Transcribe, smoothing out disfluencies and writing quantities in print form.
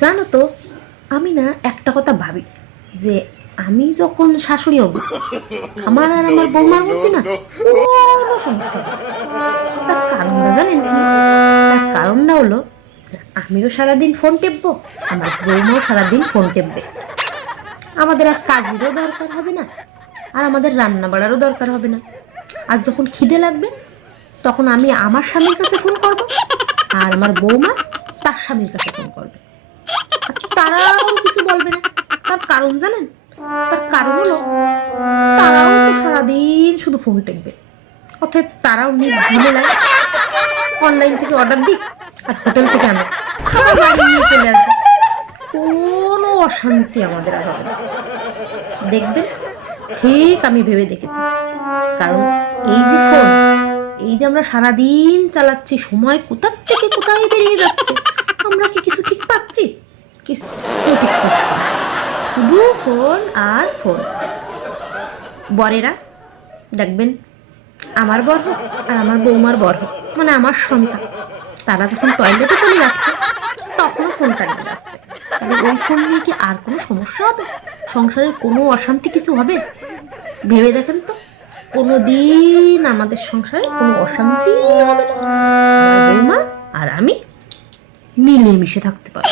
জানো তো, আমি না একটা কথা ভাবি যে আমি যখন শাশুড়ি হব, আমার আর আমার বৌমার মধ্যে না কোনো সমস্যা নেই। তার কারণটা জানেন কি? তার কারণটা হলো, আমিও সারাদিন ফোন টেপবো, আমার বৌমাও সারাদিন ফোন টেপবে। আমাদের আর কাজেরও দরকার হবে না, আর আমাদের রান্না বাড়ারও দরকার হবে না। আর যখন খিদে লাগবে, তখন আমি আমার স্বামীর কাছে ফোন করব, আর আমার বৌমা তার স্বামীর কাছে ফোন করবে। তারাও কিছু বলবে না। তার কারণ জানেন? তার কারণ হলো, তারাও তো সারাদিন শুধু ফোন টেপবে। অতএব তারাও ঝামেলায় অনলাইন থেকে অর্ডার দিক আর হোটেল থেকে আনে, খাবার বাড়ি নিয়ে চলে আসবে। কোনো অশান্তি আমাদের আর হবে না। দেখবেন, ঠিক আমি ভেবে দেখেছি। কারণ এই যে ফোন, এই যে আমরা সারাদিন চালাচ্ছি, সময় কোথা থেকে কোথায় বেরিয়ে যাচ্ছে, আমরা কি কিছু ঠিক পাচ্ছি? কিছু ঠিক পাচ্ছি না। শুধু ফোন আর ফোন। বরেরা দেখবেন, আমার বর হোক আর আমার বৌমার বর হোক, মানে আমার সন্তান, তারা যখন টয়লেটে চলে যাচ্ছে, তখনও ফোনটা নিয়ে যাচ্ছে। তাহলে ওই ফোন নিয়ে কি আর কোনো সমস্যা হবে? সংসারের কোনো অশান্তি কিছু হবে? ভেবে দেখেন তো, কোনো দিন আমাদের সংসারে কোনো অশান্তি হবে না। আমার বৌমা আর আমি মিলেমিশে থাকতে পারি।